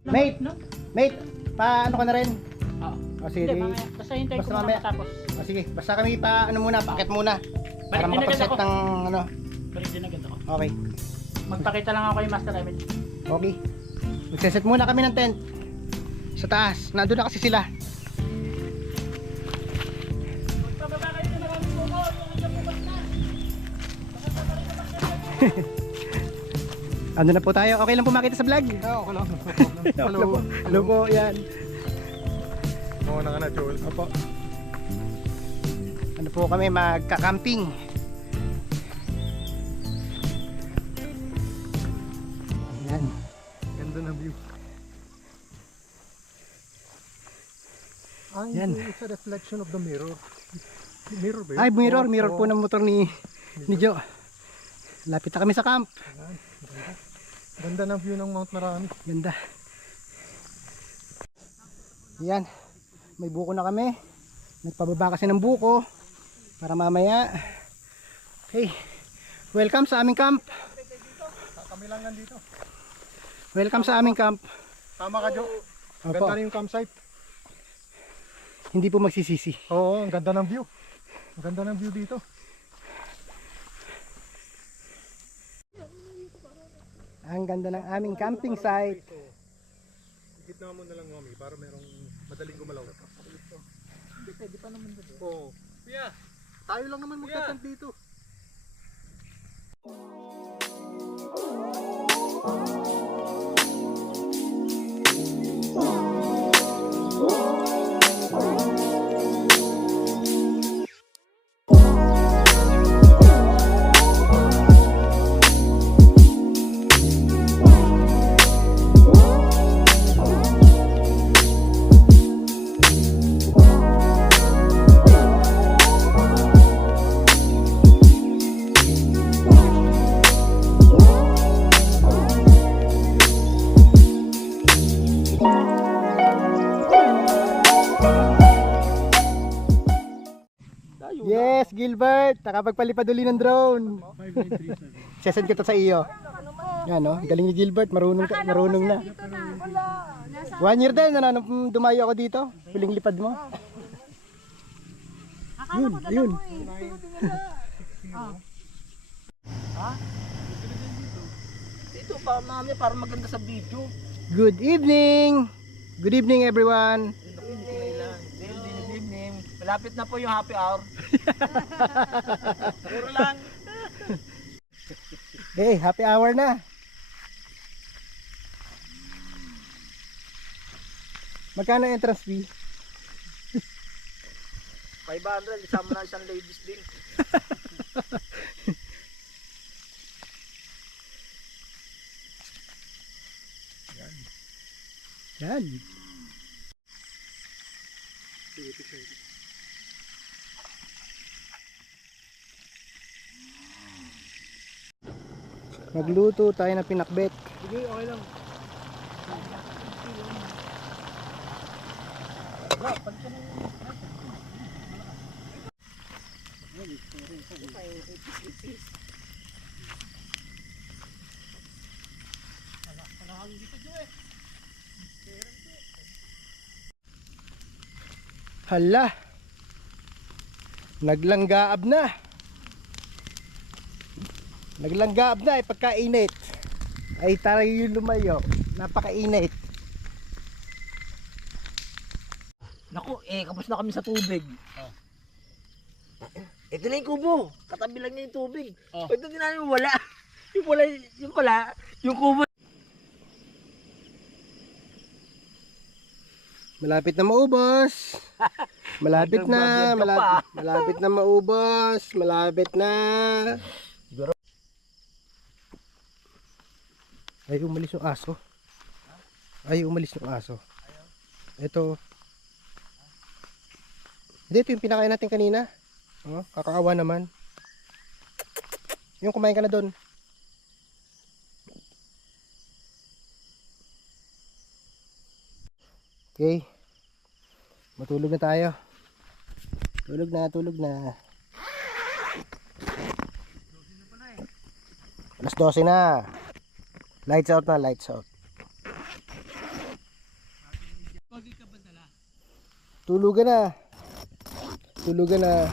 Mate, No? mate, paano ka na rin? Oo. O sige, Hindi, mamaya. Basta hintayin ko basta muna mamaya. matapos. O sige, basta kami pa ano muna, paakit muna. Para Balik din agad makapag-set ako. ng ano. Balik din agad ako. Okay, Magpakita lang ako kay Master Emil. okay. Magseset muna kami ng tent. Sa taas, nandun na kasi sila. Magpababa kayo na maraming buko. Yung isa bukas na. Ano na po tayo? Okay lang po makita sa vlog? Oo, lang. Hello po. Hello po, yan. Muna ka na, Joel. Opo. Ano po kami, magka-camping. Yan. Ganda ng view. Ay, Yan. it's a reflection of the mirror. Mirror ba yun? Ay, mirror Oo, po ng motor ni Joe. Lapit na kami sa camp. Ayan, ganda. Ganda ng view ng Mount Marami. Ganda. Yan. May buko na kami. Nagpababa kasi ng buko para mamaya. Okay. Welcome sa aming camp. Kami lang nandito. Welcome sa aming camp. Tama ka, Jo. Opo. Ganda rin yung campsite. Hindi po magsisisi. Oo, ang ganda ng view. Ang ganda ng view dito. Ang ganda ng aming camping site. Gitna mo na lang, Mami, para merong madaling gumalaw. Hindi, pwede pa naman doon. Oo. Kuya, tayo lang naman magtatent dito. Yes, Gilbert. Nakapagpalipad uli ng drone. Sesend ko to sa iyo. Yan, no? Galing ni Gilbert. Marunong na. 1 year din na nung dumayo ako dito. Huling lipad mo. Yun, yun. Dito pa mami para maganda sa video. Good evening. Good evening, everyone. Good evening. Malapit na po yung happy hour. Puro lang. Hey, happy hour na. Magkano entrance fee? 500, isama na isang ladies drink. Yan. Magluto tayo ng pinakbet. Sige, okay lang. Hala. Naglanggaab na. Naglanggaab na pagkainit. Ay tayo yung lumayo. Napakainit. Naku, kapos na kami sa tubig. Ito na yung kubo. Katabi lang niya yung tubig. Ito din namin wala. Yung kubo. Malapit na maubos. Malapit na, malapit na maubos. Malapit na. Ay, umalis yung aso. Ay, umalis yung aso. Ito. Hindi, ito yung pinakain natin kanina. Oh, kakaawa naman. Yung kumain ka na doon. Okay. Matulog na tayo. Tulog na, tulog na. Alas 12 na. Lights out na, lights out. Tulugan na. Tulugan na.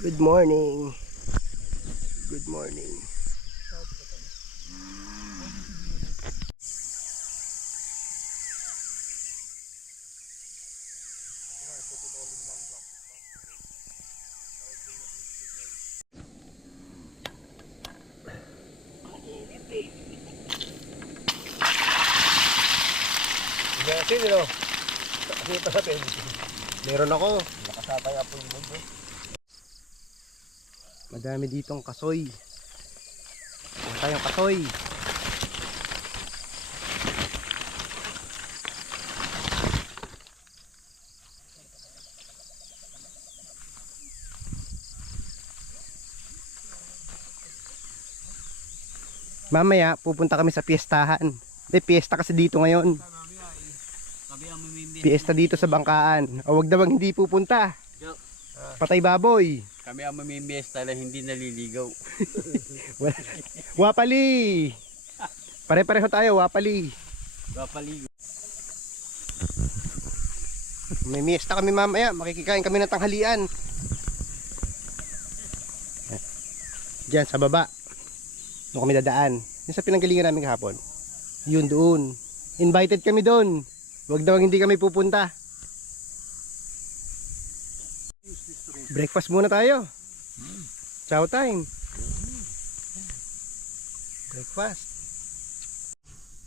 Good morning. Good morning. Sino no? Kita natin. Meron ako. Nakasatay ako yung mundo. Madami ditong kasoy. Wala tayong kasoy. Mamaya pupunta kami sa piyestahan. Hindi, piyesta kasi dito ngayon. Piyesta dito sa Bangkaan. O wag na bang hindi pupunta. Patay baboy. Kami ang mamimiesta na hindi naliligaw. Wapali. Pare-pareho tayo, wapali. Papaligo. May miesta kami mamaya, makikikain kami ng tanghalian. Diyan sa baba. Doon kami dadaan. Yung sa pinanggalingan namin kahapon. Yun doon. Invited kami doon. Wag daw hindi kami pupunta. Breakfast muna tayo. Chow time. Breakfast.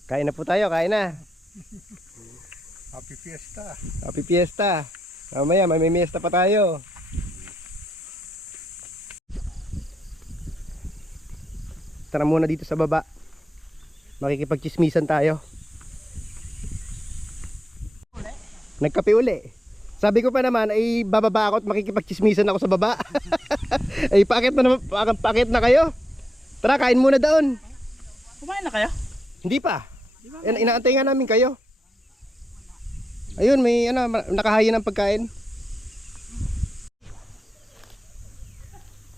Kain na po tayo, kain na. Happy Fiesta. Happy Fiesta. Mamaya may miesta pa tayo. Tara muna dito sa baba. Makikipagchismisan tayo. Nagkape uli. Sabi ko pa naman ay bababa ako at makikipagchismisan ako sa baba. Ay paakit na naman, paakit na kayo. Tara, kain muna doon. Kumain na kayo? Hindi pa. Inaantay nga namin kayo. Ayun, may nakahaya ng pagkain.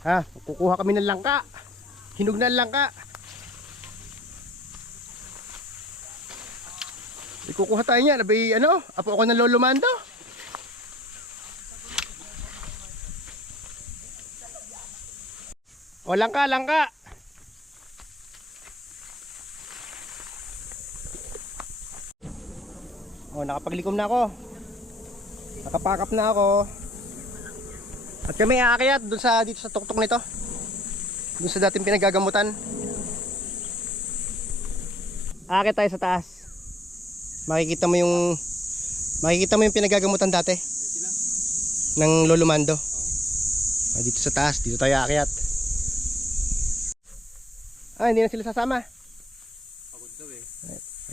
Ha, kukuha kami ng langka. Hinog na langka. Ikukuha tayo niya, nabay apo ako ng Lolo Mando. O langka, langka. O nakapaglikom na ako. Nakapakap na ako. At kami aakyat dito sa tuktok nito. Doon sa dating pinagagamutan. Aakyat tayo sa taas. Makikita mo yung pinagagamutan dati ng Lolo Mando. Dito sa taas, dito tayo aakyat. Hindi na sila sasama. Pagod daw eh.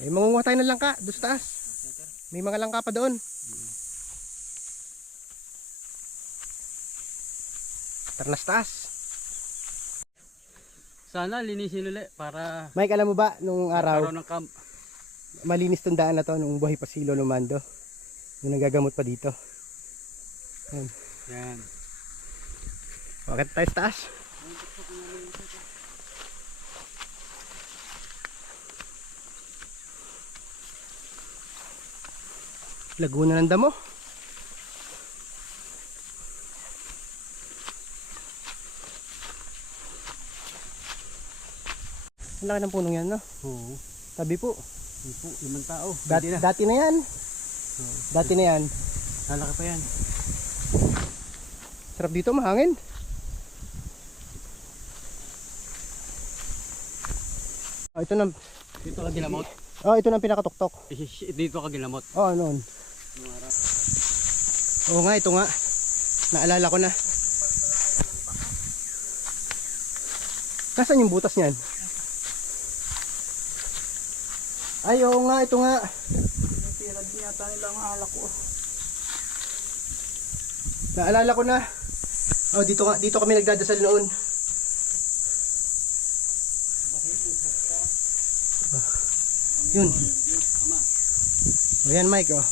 Ay, mangunguha tayo ng langka doon sa taas. May mga langka pa doon. Tara na sa taas. Sana linisin ulit para Mike, alam mo ba nung araw ng camp. malinis tong daan na to nung buhay pa si Lolo Mando, nung nagagamot pa dito. Yan. Bakit tayo sa taas? Laguna ng damo. Ang laki ng punong yan, no? Oo. Tabi po. Ipo, 5 tao. Dati na yan. Dati na yan. Lalaki pa yan. Sarap dito, mahangin. Oh, ito na. Dito ka ginamot. Oh, ito na pinakatuktok. Dito ka ginamot. Oh, noon. Oo nga, ito nga. Naalala ko na. Nasaan yung butas niyan? Ay, oo nga, ito nga. Tirad niya tayo lang alak ko. Naalala ko na. Oh, dito kami nagdadasal noon. Yun. O yan Mike, oh.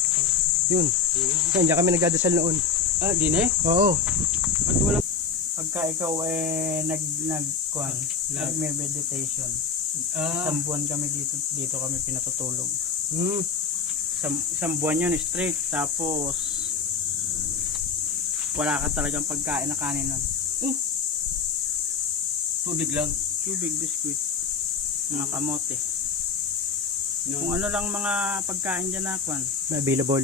Yun. Yan, diyan kami nagdadasal noon. Ah, di na eh? Oo. Ba't wala? Pagka ikaw nagme-meditation, isang buwan kami dito kami pinatutulog. Isang buwan yun straight, tapos wala ka talagang pagkain na kanin nun. Tubig lang? Tubig, biskuit, mga kamote. Kung ano lang mga pagkain dyan na kwan. Available.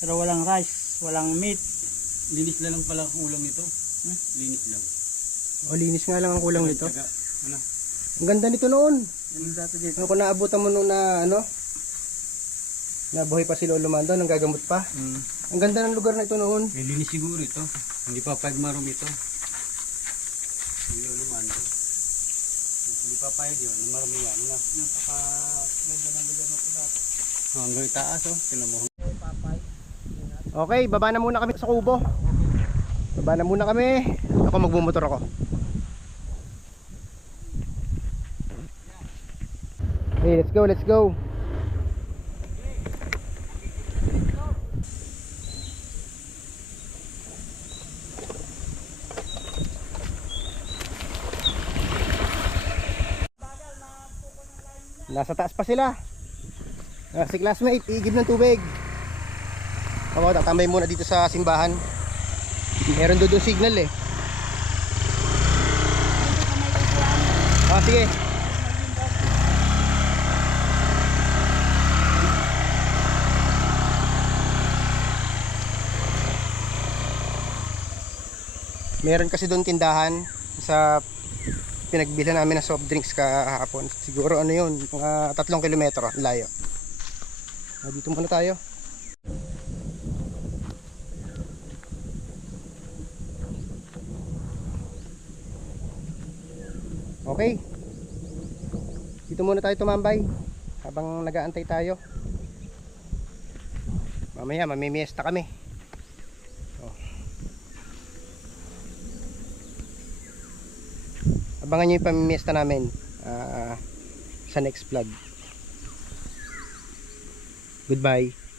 Pero walang rice, walang meat. Linis lang pala ang ulam nito. Linis lang. O, linis nga lang ang kulang nito. Ano? Ang ganda nito noon. Ano dati dito? Ano kung naabutan mo noon na ano? Nabuhay pa si Lolo Mando, nang gagamot pa. Ang ganda ng lugar na ito noon. May linis siguro ito. Hindi pa pagmarom ito. Hindi lumando. Hindi pa payag yun. Marami yan. Napaka-ganda ng lugar na ito dati. Hanggang itaas oh. Tinan mo. Okay, baba na muna kami sa kubo. Baba na muna kami. Ako magbumotor ako. Okay, let's go, let's go. Nasa taas pa sila. Si classmate, iigib ng tubig. Ako, tatambay muna dito sa simbahan. Meron doon signal eh. Sige. Meron kasi doon tindahan sa pinagbilhan namin ng soft drinks kahapon. Siguro ano yun, mga 3 kilometro layo. Dito muna tayo. Okay. Dito muna tayo tumambay habang nag-aantay tayo. Mamaya mamimiesta kami. Abangan nyo yung pamimiesta namin sa next vlog. Goodbye.